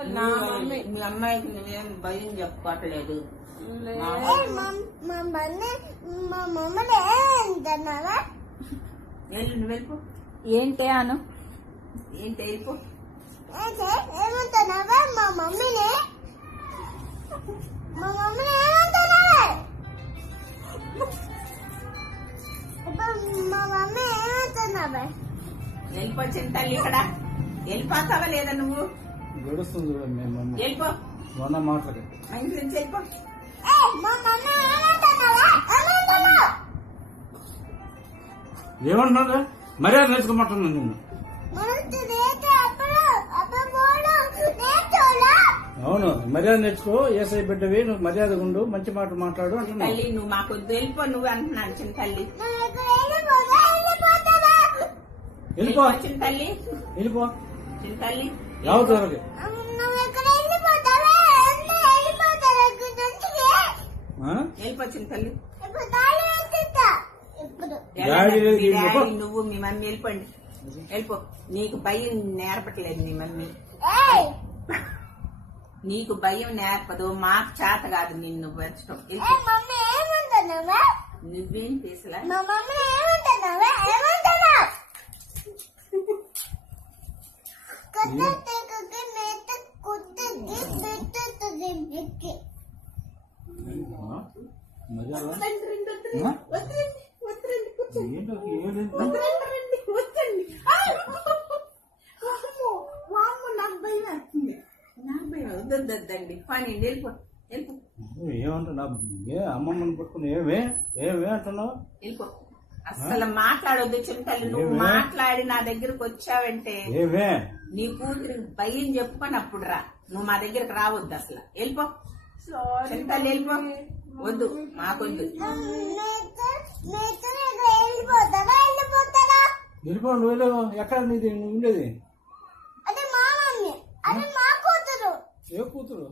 మీ అమ్మాయికి నువ్వేం భయం చెప్పుకోవట్లేదు. నువ్వు వెళ్ళిపో. ఏంటి అను? ఏంటి వెళ్ళిపో. ఏమంటున్నావా మా మమ్మీని? మా మమ్మీని ఏమంటున్నావా? మా మమ్మీ ఏమంటున్నావా? వెళ్ళిపోచ్చింది తల్లి. ఇక్కడ వెళ్ళిపోతావా లేదా నువ్వు? గడుస్తుంది వెళ్ళిపో. మొన్న మాట్లాడు మా ఇంటి నుంచి వెళ్ళిపో. మా మమ్మీ ఏమంటున్నావా? ఏమంటున్నావు? ఏమంటున్నా? మర్యాద నేర్చుకోమంటున్నాను నిన్ను. అవును, మర్యాద నేర్చుకో. ఏసై బిడ్డవి, నువ్వు మర్యాద ఉండు, మంచి మాట మాట్లాడు అంటున్నావు. తల్లి నువ్వు మాకు వెళ్ళిపో. నువ్వు అంటున్నాను చిన్న తల్లి. వెళ్ళిపో చిన్న తల్లి. వెళ్ళిపో చిన్న తల్లి రావుతారు. వెళ్ళిపో చిన్న తల్లి. నువ్వు మీ మమ్మీ వెళ్ళిపోండి. వెళ్ళిపో. నీకు భయం నేర్పట్లేదు మీ మమ్మీ. నీకు భయం నేర్పదు. మాకు చేత కాదు నిన్ను పెంచడం. నువ్వేం తీసులా? వద్దండి పని. వెళ్ళిపో. వెళ్ళిపో. ఏమంటున్నా? అమ్మమ్మని పట్టుకుని ఏమే ఏమే అంటున్నావు? వెళ్ళిపో. అసలు మాట్లాడొద్దు చింతలు. నువ్వు మాట్లాడి నా దగ్గరకు వచ్చావంటే ఏమే నీ కూతురికి భయం చెప్పుకొని అప్పుడు రా. నువ్వు మా దగ్గరకు రావద్దు అసలు. వెళ్ళిపో చింతలు. వెళ్ళిపో. వద్దు, మాకొద్దు. వెళ్ళిపో. నువ్వు ఎక్కడ నీది నువ్వు ఉండేది? అదే మా మమ్మీ, అదే మా కూతురు. ఏ కూతురు?